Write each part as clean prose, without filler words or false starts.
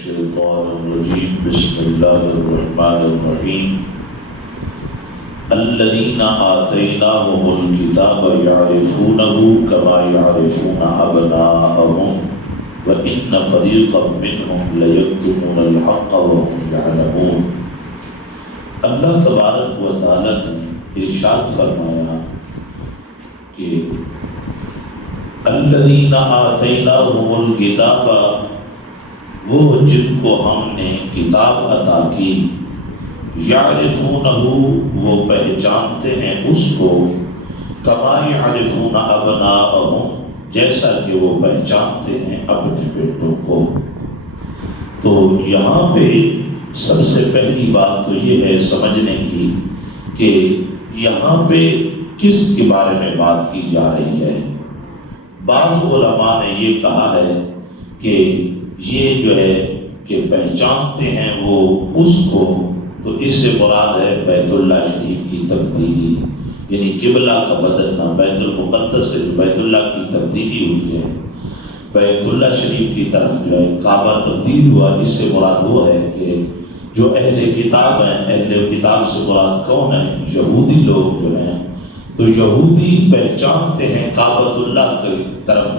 الشيطان الرجيم بسم الله الرحمن الرحيم الذين آتيناهم الكتاب يعرفونه كما يعرفون أبناءهم وإن فريقا منهم ليكتمون الحق وهم يعلمون۔ اللہ تبارک و تعالی نے ارشاد فرمایا کہ الذین آتیناہم الکتاب، وہ جن کو ہم نے کتاب عطا کی، یعرفونہ، وہ پہچانتے ہیں اس کو، کما یعرفون ابناءہم، جیسا کہ وہ پہچانتے ہیں اپنے بیٹوں کو۔ تو یہاں پہ سب سے پہلی بات تو یہ ہے سمجھنے کی کہ یہاں پہ کس کے بارے میں بات کی جا رہی ہے۔ بعض علماء نے یہ کہا ہے کہ یہ جو ہے کہ پہچانتے ہیں وہ اس کو، تو اس سے مراد ہے بیت اللہ شریف کی تبدیلی، یعنی قبلہ کا بدلنا، بیت المقدس سے جو بیت اللہ کی تبدیلی ہوئی ہے، بیت اللہ شریف کی طرف جو ہے کعبہ تبدیل ہوا، اس سے مراد وہ ہے کہ جو اہل کتاب ہیں، اہل کتاب سے مراد کون ہیں؟ یہودی لوگ جو ہیں، تو یہودی پہچانتے ہیں کعبۃ اللہ کی طرف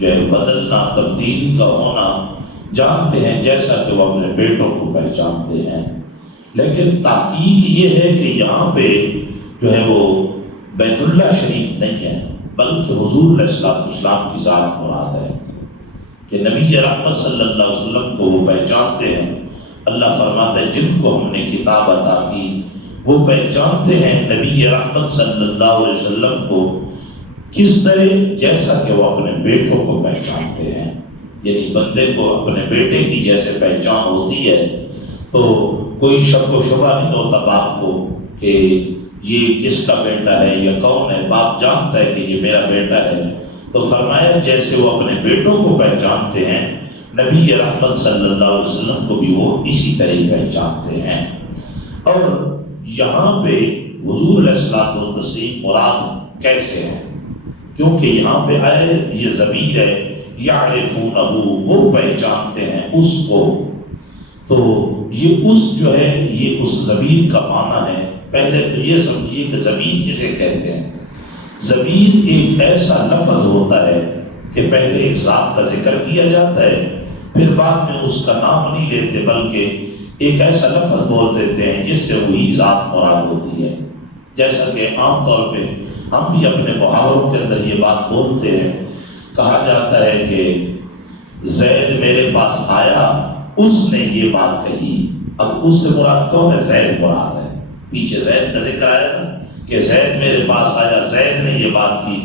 جو ہے بدلنا، تبدیلی کا ہونا جانتے ہیں، جیسا کہ وہ اپنے بیٹوں کو پہچانتے ہیں۔ لیکن تحقیق یہ ہے کہ یہاں پہ جو ہے وہ بیت اللہ شریف نہیں ہے، بلکہ حضور علیہ السلام کی ذات مراد ہے کہ نبی رحمت صلی اللہ علیہ وسلم کو وہ پہچانتے ہیں۔ اللہ فرماتا ہے جن کو ہم نے کتاب عطا کی وہ پہچانتے ہیں نبی رحمت صلی اللہ علیہ وسلم کو کس طرح، جیسا کہ وہ اپنے بیٹوں کو پہچانتے ہیں۔ یعنی بندے کو اپنے بیٹے کی جیسے پہچان ہوتی ہے تو کوئی شک و شبہ نہیں ہوتا باپ کو کہ یہ کس کا بیٹا ہے یا کون ہے، باپ جانتا ہے کہ یہ میرا بیٹا ہے۔ تو فرمایا جیسے وہ اپنے بیٹوں کو پہچانتے ہیں، نبی رحمت صلی اللہ علیہ وسلم کو بھی وہ اسی طرح پہچانتے ہیں۔ اور یہاں پہ حضور علیہ الصلوۃ والتسلیم مراد کیسے ہے؟ کیونکہ یہاں پہ آئے یہ ضمیر ہے یعرفونہ، وہ پہچانتے ہیں اس کو، تو یہ اس جو ہے یہ اس ضمیر کا معنی ہے۔ پہلے تو یہ سمجھیے کہ ضمیر کسے کہتے ہیں۔ ضمیر ایک ایسا لفظ ہوتا ہے کہ پہلے ایک ذات کا ذکر کیا جاتا ہے، پھر بعد میں اس کا نام نہیں لیتے بلکہ ایک ایسا لفظ بول دیتے ہیں جس سے وہی ذات مراد ہوتی ہے۔ جیسا کہ عام طور پہ ہم بھی اپنے محاوروں کے اندر یہ بات بولتے ہیں، کہا جاتا ہے کہ زید میرے پاس آیا، اس نے یہ بات کہی۔ اب اس سے مراد کون ہے؟ زید مراد ہے۔ پیچھے زید کا ذکر آیا تھا کہ زید میرے پاس آیا، زید نے یہ بات کی۔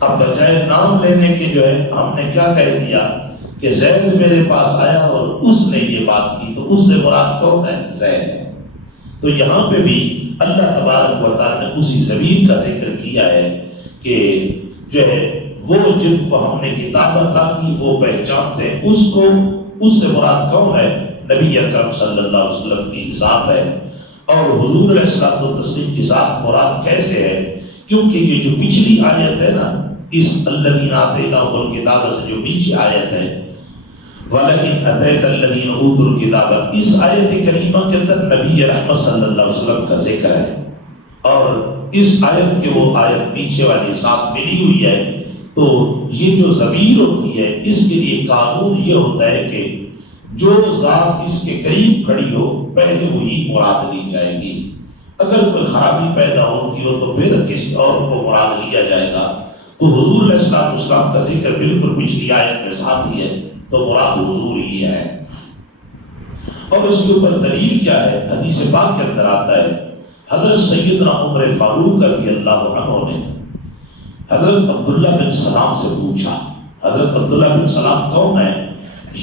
اب بجائے نام لینے کے جو ہے ہم نے کیا کہہ دیا کہ زید میرے پاس آیا اور اس نے یہ بات کی، تو اس سے مراد کون ہے؟ زید ہے۔ تو یہاں پہ بھی اللہ تبارک و تعالیٰ نے اسی ضمیر کا ذکر کیا ہے کہ جو ہے وہ جن کو ہم نے کتاب عطا کی وہ پہچانتے ہیں اس کو، اس سے مراد کون ہے؟ نبی اکرم صلی اللہ علیہ وسلم کی ذات ہے۔ اور حضور علیہ الصلوۃ والتسلیم کی ذات مراد کیسے ہے؟ کیونکہ یہ جو پچھلی آیت ہے نا، اس الذین آتیناہم الکتاب سے جو پیچھے آیت ہے وَلَئِنْ أَتَيْتَ الَّذِينَ أُوتُوا الْكِتَابَ، اس آیت کریمہ کے اندر نبی رحمت صلی اللہ علیہ وسلم کا ذکر ہے، اور اس آیت کے وہ آیت پیچھے والی ساتھ ملی ہوئی ہے۔ تو یہ جو ضمیر ہوتی ہے اس کے لیے قانون یہ ہوتا ہے کہ جو ذات اس کے قریب کھڑی ہو پہلے وہی مراد لی جائے گی۔ اگر کوئی خرابی پیدا ہوتی ہو تو پھر کسی اور کو مراد لیا جائے گا۔ تو حضور علیہ السلام کا ذکر بالکل پچھلی آیت میں ساتھ ہی ہے، تو مراد حضور ہی ہے۔ اور اس کے اوپر دلیل کیا ہے؟ حدیث پاک کے اندر آتا ہے، حضرت سیدنا عمر فاروق رضی اللہ عنہ نے حضرت عبداللہ بن سلام سے پوچھا۔ حضرت عبداللہ بن سلام کون ہے؟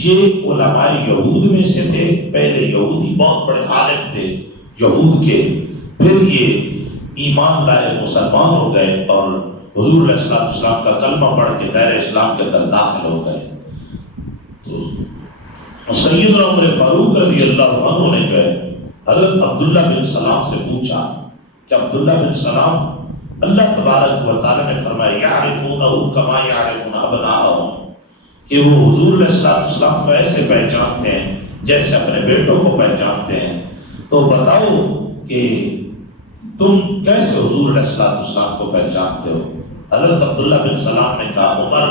یہ علماء یہود میں سے تھے، پہلے یہودی بہت بڑے عالم تھے یہود کے، پھر یہ ایمان لائے، مسلمان ہو گئے اور حضور علیہ السلام کا کلمہ پڑھ کے دائرہ اسلام کے اندر داخل ہو گئے۔ تو سیدنا عمر فاروق رضی اللہ عنہ نے جو ہے حضرت عبداللہ بن سلام سے پوچھا کہ عبداللہ بن سلام، اللہ تبارک و تعالیٰ نے فرمایا یعرفونہ کما یعرفون ابناءہم، کہ وہ حضور علیہ السلام کو ایسے پہچانتے ہیں جیسے اپنے بیٹوں کو پہچانتے ہیں، تو بتاؤ کہ تم کیسے حضور علیہ السلام کو پہچانتے ہو؟ حضرت عبداللہ بن سلام نے کہا عمر،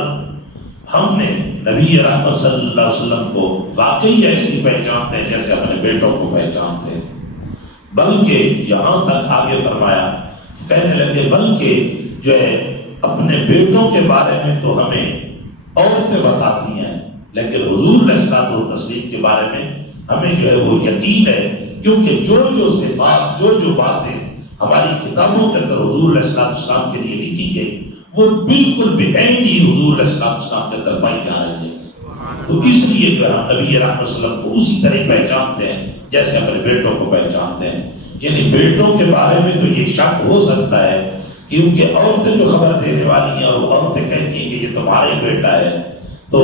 ہم نے نبی رحمت صلی اللہ علیہ وسلم کو واقعی ایسی پہچانتے ہیں جیسے اپنے بیٹوں کو پہچانتے ہیں، بلکہ یہاں تک آگے فرمایا، کہنے لگے بلکہ جو ہے اپنے بیٹوں کے بارے میں تو ہمیں عورتیں بتاتی ہیں، لیکن حضور علیہ الصلوۃ والتسلیم کے بارے میں ہمیں جو ہے وہ یقین ہے، کیونکہ جو صفات جو باتیں ہماری کتابوں کے اندر حضور علیہ السلام کے لیے لکھی گئی وہ بالکل بعین ہی حضور علیہ السلام کے اندر پائی جا رہی ہے۔ تو اس لیے جو ہم نبی رحمت صلی اللہ علیہ وسلم کو اسی طرح پہچانتے ہیں جیسے اپنے بیٹوں کو پہچانتے ہیں۔ یعنی بیٹوں کے بارے میں تو یہ شک ہو سکتا ہے، کیونکہ عورتیں جو خبر دینے والی ہیں اور وہ عورتیں کہتی ہیں کہ یہ تمہارا ہی بیٹا ہے، تو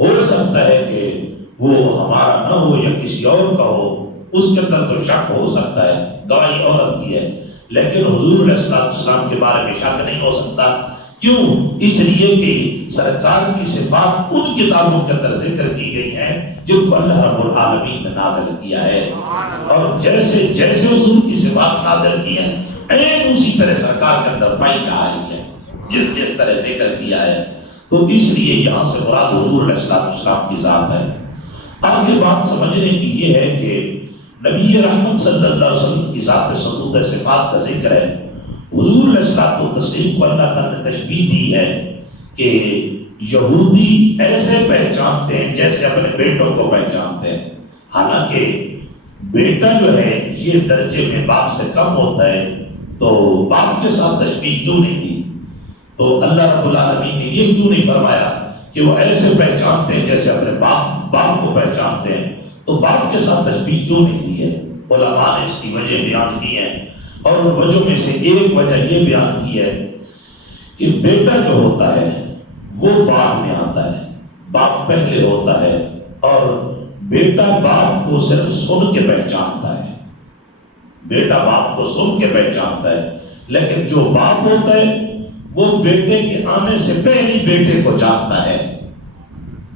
ہو سکتا ہے کہ وہ ہمارا نہ ہو یا کسی اور کا ہو، اس کے اندر تو شک ہو سکتا ہے، گواہی عورت کی ہے، لیکن حضور علیہ السلام کے بارے میں شک نہیں ہو سکتا۔ کیوں؟ اس لیے کہ سرکار کی صفات ان کتابوں کے اندر ذکر کی گئی ہیں جن کو اللہ رب العالمین نے نازل کیا ہے، اور جیسے جیسے حضور کی صفات نازل کی ہیں عین اسی طرح سرکار کے اندر پائی جا رہی ہے جس طرح ذکر کیا ہے۔ تو اس لیے یہاں سے مراد حضور علیہ السلام کی ذات ہے۔ آگے بات سمجھنے کی یہ ہے کہ نبی رحمت صلی اللہ علیہ وسلم کی ذات صفات صفات کا ذکر ہے۔ حضور علیہ الصلوۃ والتسلیم کو اللہ تعالیٰ نے تشبیہ دی ہے کہ یہودی ایسے پہچانتے ہیں جیسے اپنے بیٹوں کو پہچانتے ہیں، حالانکہ بیٹا جو ہے یہ درجے میں باپ سے کم ہوتا ہے، تو باپ کے ساتھ تشبیہ کیوں نہیں دی؟ تو اللہ رب العالمین نے یہ کیوں نہیں فرمایا کہ وہ ایسے پہچانتے ہیں جیسے اپنے باپ کو پہچانتے ہیں؟ تو باپ کے ساتھ تشبیہ کیوں نہیں دی ہے؟ علماء نے اس کی وجہ بیان کی ہے، اور ان وجہ میں سے ایک وجہ یہ بیان کی ہے کہ بیٹا جو ہوتا ہے وہ بعد میں آتا ہے، باپ پہلے ہوتا ہے، اور بیٹا باپ کو صرف سن کے پہچانتا ہے، بیٹا باپ کو سن کے پہچانتا ہے، لیکن جو باپ ہوتا ہے وہ بیٹے کے آنے سے پہلے بیٹے کو جانتا ہے،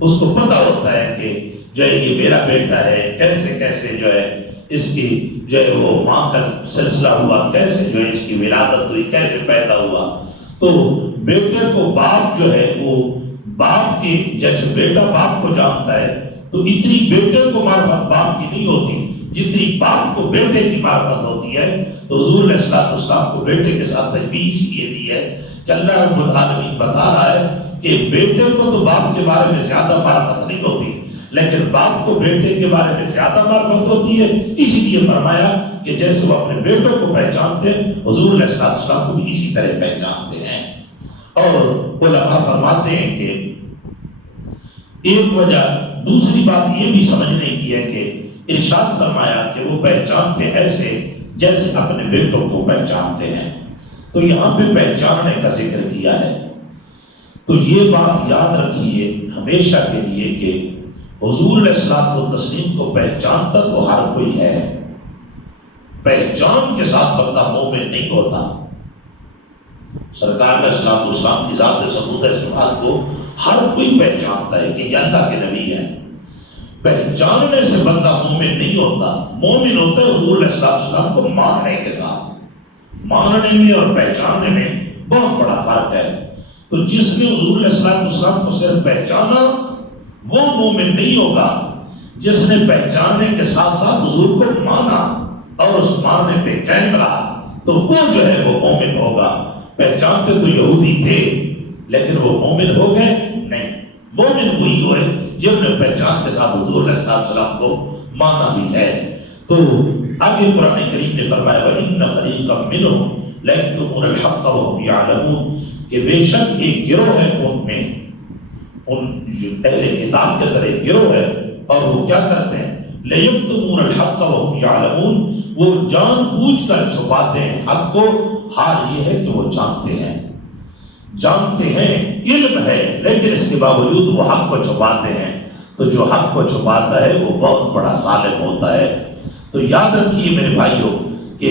اس کو پتہ ہوتا ہے کہ جو ہے یہ میرا بیٹا ہے، کیسے کیسے جو ہے اس کی جو ہے وہ ماں کا سلسلہ ہوا، کیسے جو ہے اس کی ولادت ہوئی، کیسے پیدا ہوا۔ تو بیٹے کو باپ جو ہے وہ باپ کی جیسے بیٹا باپ کو جانتا ہے، تو اتنی بیٹے کو معرفت باپ کی نہیں ہوتی جتنی باپ کو بیٹے کی معرفت ہوتی ہے۔ تو حضور علیہ السلام کو بیٹے کے ساتھ تشبیہ اس لیے دی ہے کہ اللہ رب العالمین بتا رہا ہے کہ بیٹے کو تو باپ کے بارے میں زیادہ معرفت نہیں ہوتی، لیکن باپ کو بیٹے کے بارے میں زیادہ معرفت ہوتی ہے، اس لیے فرمایا کہ جیسے وہ اپنے بیٹوں کو پہچانتے ہیں حضور علیہ السلام کو بھی اسی طرح پہچانتے ہیں۔ اور علماء فرماتے ہیں کہ ایک وجہ دوسری بات یہ بھی سمجھنے کی ہے کہ ارشاد فرمایا کہ وہ پہچانتے ایسے جیسے اپنے بیٹوں کو پہچانتے ہیں، تو یہاں پہ پہچاننے کا ذکر کیا ہے۔ تو یہ بات یاد رکھیے ہمیشہ کے لیے کہ حضور علیہ الصلوۃ والتسلیم کو پہچانتا تو ہر کوئی ہے، پہچان کے ساتھ بندہ مومن نہیں ہوتا۔ سرکار علیہ الصلوۃ والسلام کی ذات ثبوت صفات کو ہر کوئی پہچانتا ہے کہ یہ اللہ کے نبی ہے، پہچاننے سے بندہ مومن نہیں ہوتا۔ مومن ہوتا ہے حضور علیہ السلام کو ماننے کے ساتھ، ماننے میں اور پہچاننے میں بہت بڑا فرق ہے۔ تو جس نے حضور علیہ السلام کو صرف پہچانا وہ مومن نہیں ہوگا، جس نے پہچاننے کے ساتھ ساتھ حضور کو مانا اور اس ماننے پہ قائم رہا تو وہ جو ہے وہ مومن ہوگا۔ پہچانتے تو یہودی تھے لیکن وہ مومن ہو گئے نہیں، مومن وہی ہوئے جن نے پہچان کے ساتھ حضور علیہ السلام کو مانا بھی ہے۔ تو آگے قرآن کریم نے فرمایا وَإِنَّ فَرِيقًا مِّنْهُمْ لَيَكْتُمُونَ الْحَقَّ وَهُمْ يَعْلَمُونَ کہ بے شک ایک گروہ ہے ان میں، ان اہل کتاب کے اندر ایک گروہ ہے، اور وہ کیا کرتے ہیں لَيَكْتُمُونَ الْحَقَّ وَهُمْ يَعْلَمُونَ، وہ جان بوجھ کر چھپاتے ہیں حق کو، حال یہ ہے کہ وہ جانتے ہیں علم ہے لیکن اس کے باوجود وہ حق کو چھپاتے ہیں۔ تو جو حق کو چھپاتا ہے وہ بہت بڑا ظالم ہوتا ہے۔ تو یاد رکھیے میرے بھائیوں کہ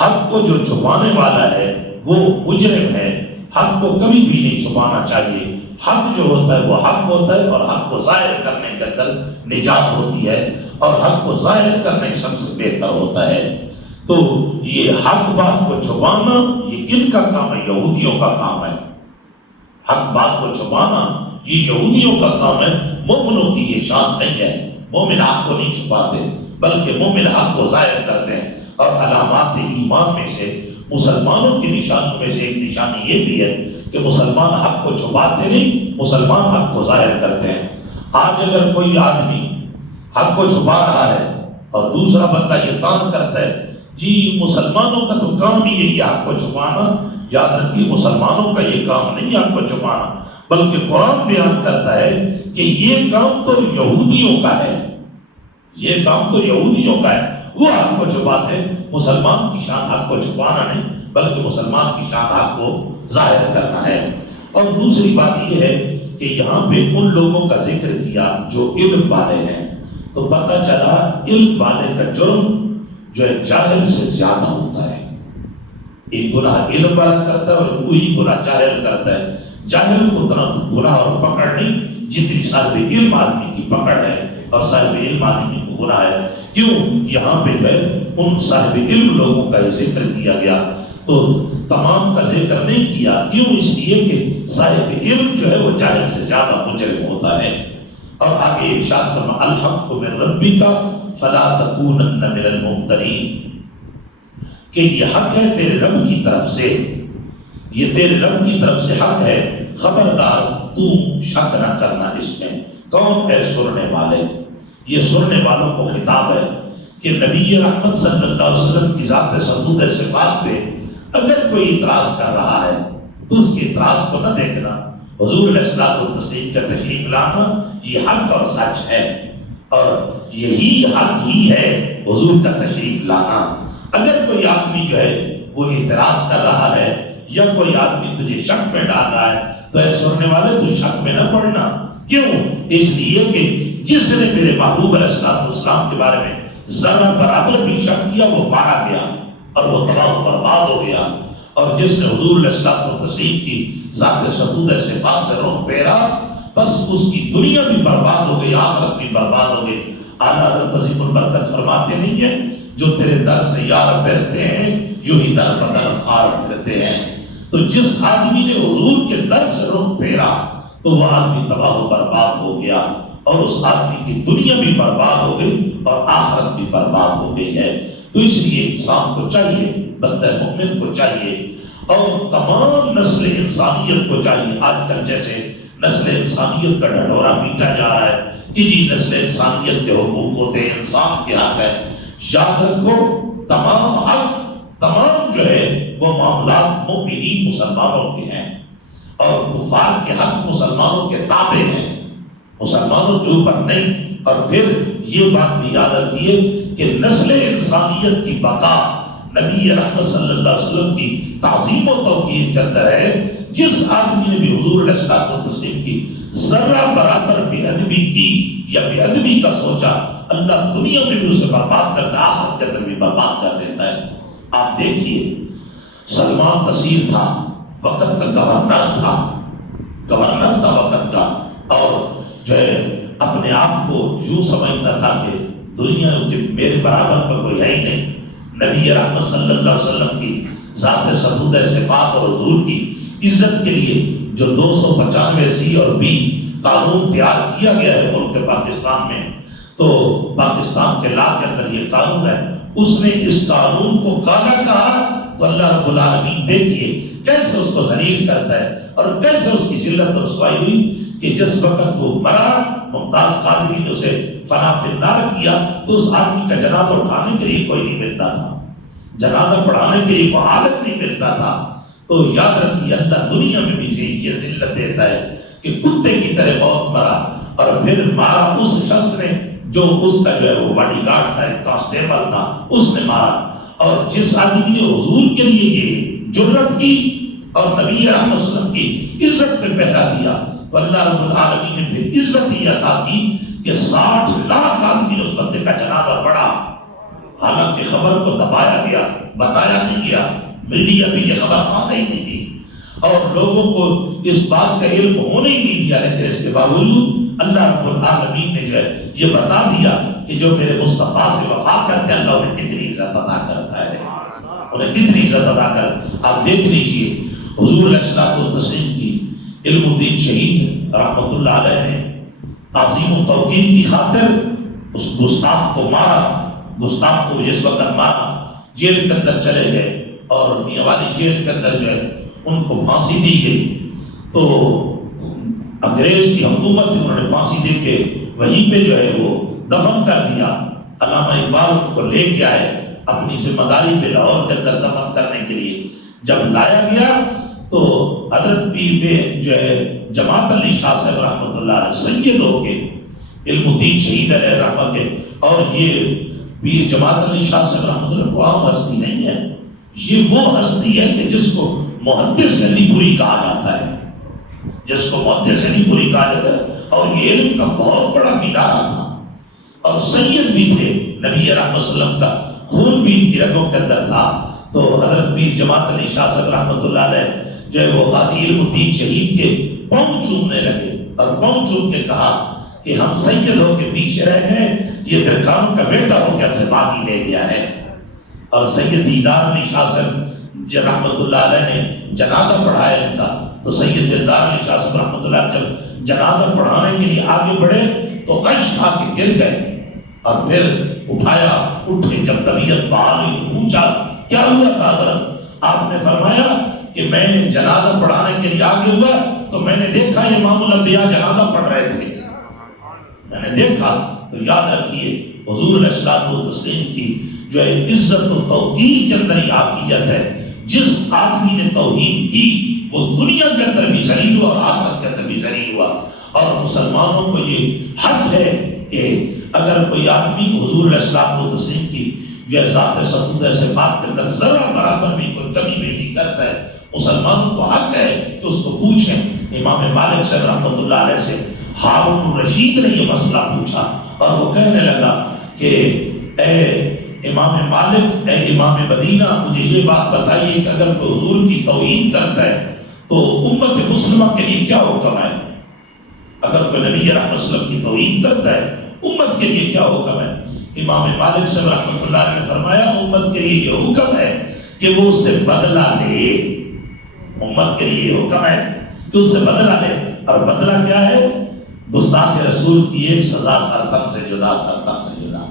حق کو جو چھپانے والا ہے وہ مجرم ہے، حق کو کبھی بھی نہیں چھپانا چاہیے۔ حق جو ہوتا ہے وہ حق ہوتا ہے، اور حق کو ظاہر کرنے کے اندر نجات ہوتی ہے، اور حق کو ظاہر کرنے سب سے بہتر ہوتا ہے۔ تو یہ حق بات کو چھپانا یہ کن کا کام ہے؟ یہودیوں کا کام ہے۔ حق بات کو چھپانا یہ یہودیوں کا کام ہے، مومنوں کی یہ شان نہیں ہے۔ مومن حق کو نہیں چھپاتے بلکہ مومن حق کو ظاہر کرتے ہیں۔ اور علامات ایمان میں سے مسلمانوں کی نشانیوں میں سے ایک نشانی یہ بھی ہے کہ مسلمان حق کو چھپاتے نہیں، مسلمان حق کو ظاہر کرتے ہیں۔ آج اگر کوئی آدمی حق کو چھپا رہا ہے اور دوسرا بندہ یہ کام کرتا ہے، جی مسلمانوں کا تو کام ہی یہی حق کو چھپانا، یاد رکھیے مسلمانوں کا یہ کام نہیں حق کو چھپانا، بلکہ قرآن بیان کرتا ہے کہ یہ کام تو یہودیوں کا ہے، یہ کام تو یہودیوں کا ہے، وہ حق کو چھپاتے ہیں۔ مسلمان کی شان حق کو چھپانا نہیں بلکہ مسلمان کی شان حق کو ظاہر کرنا ہے۔ اور دوسری بات یہ ہے کہ یہاں پہ ان لوگوں کا ذکر کیا جو علم والے ہیں، تو پتہ چلا علم والے کا جرم جو ہے جاہل سے زیادہ ہوتا ہے۔ ایک گناہ علم والا کرتا ہے اور وہی گناہ جاہل کرتا ہے۔ جاہل کو اتنا گناہ اور پکڑ نہیں جتنی صاحب علم آدمی کی پکڑ ہے اور صاحب علم آدمی کو گناہ ہے۔ کیوں؟ یہاں پہ ہے ان صاحب علم لوگوں کا ذکر کیا گیا، تو تمام کا ذکر نہیں کیا۔ کیوں؟ اس لیے کہ صاحب علم جو ہے وہ جاہل سے زیادہ مجرم ہوتا ہے۔ اور آگے ارشاد فرما الحق من ربک فلا تکونن من الممترین، کہ یہ حق ہے تیرے رب کی طرف سے، یہ تیرے رب کی طرف سے حق ہے، خبردار تو شک نہ کرنا اس میں۔ کون ہے؟ سننے والے۔ یہ سننے والوں کو خطاب ہے کہ نبی رحمت صلی اللہ علیہ وسلم کی ذات ثبوت صفات پہ اگر کوئی اعتراض کر رہا ہے تو اس کے اعتراض کو نہ دیکھنا، حضور علیہ الصلوۃ والتسلیم کا تشریف لانا یہ حق اور سچ ہے، اور یہی حق ہی ہے حضور کا تشریف لانا۔ اگر کوئی آدمی جو ہے وہ اعتراض کر رہا ہے یا کوئی آدمی تجھے شک میں ڈال رہا ہے تو اے سننے والے تو شک میں نہ پڑنا۔ کیوں؟ اس لیے کہ جس نے میرے محبوب علیہ السلام کے بارے میں ذرا برابر بھی شک کیا وہ مارا گیا اور وہ تباہ و برباد ہو گیا، اور جس نے حضور علیہ السلام کی ذات ثبوت صفات سے رخ پھیرا بس اس کی دنیا بھی برباد ہو گئی، آخرت بھی برباد ہو گئی۔ اعلیٰ حضرت عظیم البرکت فرماتے نہیں ہیں جو تیرے در سے یار پھرتے ہیں یوں ہی در بدر خار پھرتے ہیں۔ تو جس آدمی نے حضور کے در سے رخ پھیرا تو وہ آدمی تباہ و برباد ہو گیا، اور اس آدمی کی دنیا بھی برباد ہو گئی اور آخرت بھی برباد ہو گئی ہے۔ تو اس لیے انسان کو چاہیے، بندہ مومن کو چاہیے، اور تمام نسل انسانیت کو چاہیے، آج کل جیسے نسل انسانیت کا ڈھڈورا پیٹا جا رہا ہے کہ جی نسل انسانیت کے حقوق ہوتے ہیں، انسان کے حق ہے۔ یاد رکھو تمام حق، تمام جو ہے وہ معاملات مومنین مسلمانوں کے ہیں، اور کفار کے حق مسلمانوں کے تابع ہیں، مسلمانوں کے اوپر نہیں۔ اور پھر یہ بات بھی یاد رکھیے کہ نسل انسانیت کی بقا نبی رحمت صلی اللہ علیہ وسلم کی تعظیم و توقیر کے اندر ہے۔ جس آدمی نے بھی حضور علیہ الصلوۃ والتسلیم کی ذرہ برابر بے ادبی کی یا بے ادبی کا سوچا، اللہ دنیا میں بھی اسے برباد کرتا ہے، آخرت کے اندر بھی برباد کر دیتا ہے۔ آپ دیکھیے سلمان تسیر تھا، وقت کا گورنر تھا وقت کا، اور جو ہے اپنے آپ کو یوں سمجھتا تھا کہ دنیا کے میرے برابر پر کوئی ہے ہی نہیں۔ نبی رحمت صلی اللہ علیہ وسلم کی ذات ثبوت صفات اور حضور کی عزت کے لیے جو 295 سی اور بی قانون تیار کیا گیا ہے ملک پاکستان میں، تو پاکستان کے لا کے اندر یہ قانون ہے، اس نے اس قانون کو کالا کہا تو اللہ رب العالمین دیکھیے کیسے اس کو ذلیل کرتا ہے اور کیسے اس کی ذلت و رسوائی ہوئی کہ جس وقت وہ مرا ممتاز قادری نے اسے فنا فی النار کیا تو اس آدمی کا جنازہ اٹھانے کے لیے کوئی نہیں ملتا تھا، جنازہ پڑھانے کے لیے کوئی حالت نہیں ملتا تھا۔ تو یاد رکھیے اللہ دنیا میں بھی یہ ذلت دیتا ہے کہ کتے کی طرح بہت مرا، اور پھر مارا اس شخص نے جو اس کا جو ہے وہ باڈی گارڈ تھا، ایک کانسٹیبل تھا، اس نے مارا۔ اور جس آدمی نے حضور کے لیے یہ جرت کی اور نبی رحمت صلی اللہ علیہ وسلم کی عزت پہ پہرا دیا تو اللہ رب العالمین نے پھر عزت ہی عطا کی کہ 60 لاکھ آدمی نے اس بندے کا جنازہ پڑھا، حالانکہ خبر کو دبایا گیا، بتایا نہیں گیا، میڈیا پہ یہ خبر آنے ہی نہیں دی۔ اور لوگوں کو اس بات کا علم ہونے ہی نہیں دیا، لیکن اس کے باوجود اللہ رب العالمین نے جو ہے یہ بتا دیا کہ جو میرے مصطفیٰ سے وفا کرتے ہیں اللہ انہیں کتنی عزت ادا کرتا ہے، انہیں کتنی عزت ادا کرتا ہے۔ آپ دیکھ لیجئے حضور علیہ الصلوۃ والتسلیم کی علم الدین شہید رحمۃ اللہ علیہ نے تعظیم و توقیر کی خاطر اس گستاخ کو مارا، گستاخ کو جس وقت مارا جیل کے اندر چلے گئے اور میاں والی جیل کے اندر جو ہے ان کو پھانسی دی گئی، تو انگریز کی حکومت تھی، انہوں نے پھانسی دے کے وہیں پہ جو ہے وہ دفن کر دیا۔ علامہ اقبال کو لے کے آئے اپنی ذمہ داری پہ لاہور کے اندر دفن کرنے کے لیے، جب لایا گیا تو حضرت پیر میں جو ہے جماعت علی شاہ صاحب رحمۃ اللہ علیہ سید ہو کے علم الدین شہید علیہ رحمۃ کے، اور یہ پیر جماعت علی شاہ صاحب رحمۃ اللہ کو عام ہستی نہیں ہے، یہ وہ ہستی ہے کہ جس کو محدث علی پوری کہا جاتا ہے، جس کو محدث علی پوری کہا جاتا ہے، اور یہ علم کا بہت بڑا مینارہ تھا اور سید بھی تھے، نبی رحمت صلی اللہ علیہ وسلم کا خون بھی ان کی رگوں کے اندر تھا۔ تو حضرت پیر جماعت علی شاہ صاحب رحمۃ اللہ علیہ جو ہے وہ غازی علم الدین شہید کے پاؤں چومنے لگے اور پاؤں چوم کے کہا کہ ہم سید ہو کے پیچھے رہ گئے، یہ درخانوں کا بیٹا ہو کے ہم سے بازی لے گیا ہے۔ اور سید دیدار علی شاہ صاحب رحمۃ اللہ علیہ نے جنازہ پڑھایا ان کا، تو سید دیدار علی شاہ صاحب رحمۃ اللہ جب جنازہ پڑھانے کے لیے آگے بڑھے تو غش کھا کے گر گئے، اور پھر اٹھایا، اٹھے جب طبیعت بحال ہوئی تو پوچھا کیا ہوا تھا حضرت؟ آپ نے فرمایا کہ میں جنازہ پڑھانے کے لیے آگے ہوا تو میں نے دیکھا امام الانبیاء جنازہ پڑھ رہے تھے، میں نے دیکھا۔ تو یاد رکھیے حضور علیہ الصلوۃ والتسلیم کی جو ہے عزت و توقیر کے اندر ہی عافیت ہے۔ جس آدمی نے توحید کی وہ دنیا کے اندر بھی ذلیل ہوا اور آخرت کے اندر بھی ذلیل ہوا، اور مسلمانوں کو یہ حق ہے کہ اگر کوئی آدمی حضور علیہ الصلوۃ والتسلیم کی جو ہے ذات ثبوت صفات کے اندر ذرہ برابر بھی کوئی کمی بیشی کرتا ہے، مسلمانوں کو حق ہے کہ اس کو پوچھیں۔ امام مالک سے رحمۃ اللہ علیہ سے ہارون الرشید نے یہ مسئلہ پوچھا اور وہ کہنے لگا کہ اے امام مالک، اے امام مدینہ، مجھے یہ بات بتائیے کہ اگر کوئی حضور کی توہین کرتا ہے تو امت مسلمہ کے لیے کیا حکم ہے؟ اگر کوئی نبی رحمت صلی اللہ علیہ وسلم کی توہین کرتا ہے امت کے لیے کیا حکم ہے؟ امام مالک صاحب رحمۃ اللہ نے فرمایا امت کے لیے یہ حکم ہے کہ وہ اس سے بدلہ لے، امت کے لیے یہ حکم ہے کہ اس سے بدلہ لے، اور بدلہ کیا ہے؟ گستاخ رسول کی ایک سزا سرطن سے جدا، سرطن سے جدا۔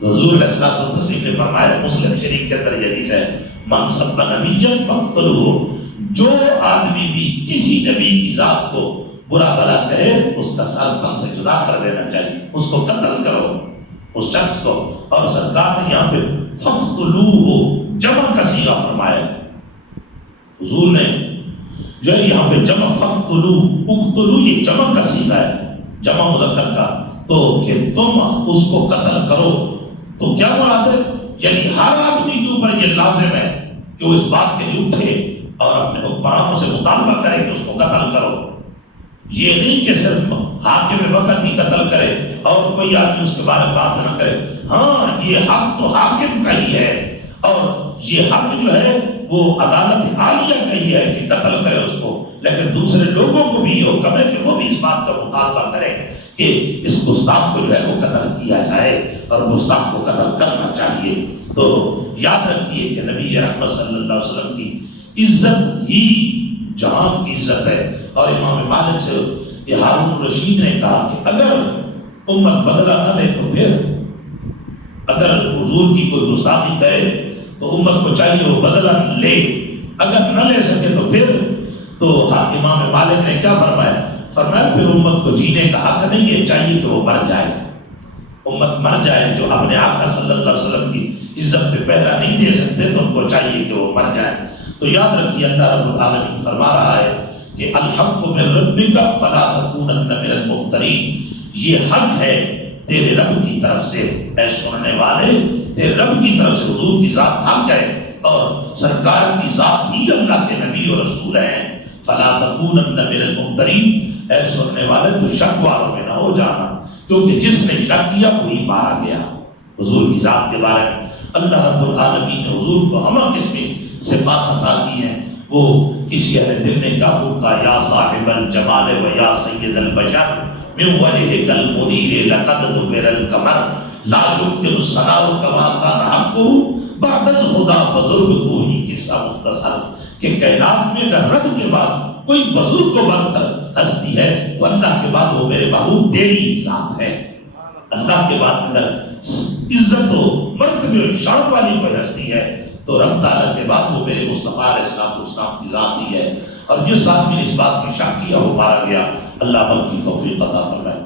حضور علیہ الصلوۃ والتسلیم نے فرمایا، مسلم شریف کے اندر یہ حدیث ہے، من سب نبیا فاقتلوہ، جو آدمی بھی کسی نبی کی ذات کو برا بلا کہے اس کا سر تن سے جدا کر دینا چاہیے، اس کو قتل کرو اس شخص کو۔ اور سرکار نے یہاں پہ فاقتلوہ جمع کا صیغہ فرمایا، حضور نے جو ہے یہاں پہ جمع فاقتلوہ، اقتلوا یہ جمع کا صیغہ ہے، جمع مذکر کا، تو کہ تم اس کو قتل کرو۔ تو کیا مراد ہے؟ یعنی ہر آدمی کے اوپر یہ لازم ہے کہ وہ اس بات کے لیے اٹھے اور اپنے حکمرانوں سے مطالبہ کرے کہ اس کو قتل کرو۔ یہ نہیں کہ صرف حاکم وقت ہی قتل کرے اور کوئی آدمی اس کے بارے میں بات نہ کرے، ہاں یہ حق تو حاکم کا ہی ہے، اور یہ حق جو ہے وہ عدالت عالیہ کا ہی ہے کہ قتل کرے اس کو، لیکن دوسرے لوگوں کو بھی یہ حکم ہے کہ وہ بھی اس بات کا مطالبہ کرے کہ اس گستاخ کو جو ہے وہ قتل کیا جائے اور گستاخ کو قتل کرنا چاہیے۔ تو یاد رکھیے کہ نبی رحمت صلی اللہ علیہ وسلم کی عزت ہی جہان کی عزت ہے، اور امام مالک سے یہ ہارون الرشید نے کہا کہ اگر امت بدلہ نہ لے تو پھر اگر حضور کی کوئی گستاخی کرے تو امت کو چاہیے وہ بدلہ لے، اگر نہ لے سکے تو پھر تو امام مالک نے کیا فرمایا؟ فرمایا پھر امت کو جینے کا حق نہیں ہے، چاہیے کہ وہ مر جائے، امت مر جائے۔ جو اپنے آقا صلی اللہ علیہ وسلم کی عزت پہ پہرا نہیں دے سکتے تو ان کو چاہیے کہ وہ مر جائے۔ تو یاد رکھیے اللہ رب العالمین فرما رہا ہے کہ الحق من ربک فلا تکونن من الممترین، یہ حق ہے تیرے رب کی طرف سے، اے سننے والے تیرے رب کی طرف سے، حضور کی ذات حق ہے اور سرکار کی ذات ہی اللہ کے نبی اور رسول ہیں۔ فلا تکونن من الممترین، اے سننے والے تو شک والوں میں نہ ہو جانا، کیونکہ جس نے شک کیا وہی مارا گیا۔ حضور کی ذات کے بارے میں اللہ رب العالمین نے حضور کو ہمہ قسم صفات عطا کی ہیں، وہ کسی اہل دل نے کیا ہوتا یا صاحب الجمال و یا سید البشر من وجهك المنیر لقد دبر القمر لا يمكن الثناء كما كان حقه بعد خدا بزرگ تو ہی قصہ مختصر کہ کائنات میں اگر رب کے بعد کوئی بزرگ کو بڑھ کر ہستی ہے تو اللہ کے بعد وہ میرے محبوب تیری ذات ہے. اللہ کے بعد اگر عزت و مرتبے و شان والی کوئی ہستی ہے تو رب تعالیٰ کے بعد وہ میرے مصطفیٰ علیہ السلام کی ذات ہی ہے. اور جس آدمی نے اس بات کی شک کیا وہ مارا گیا. اللہ ہم کی توفیق عطا فرمائے.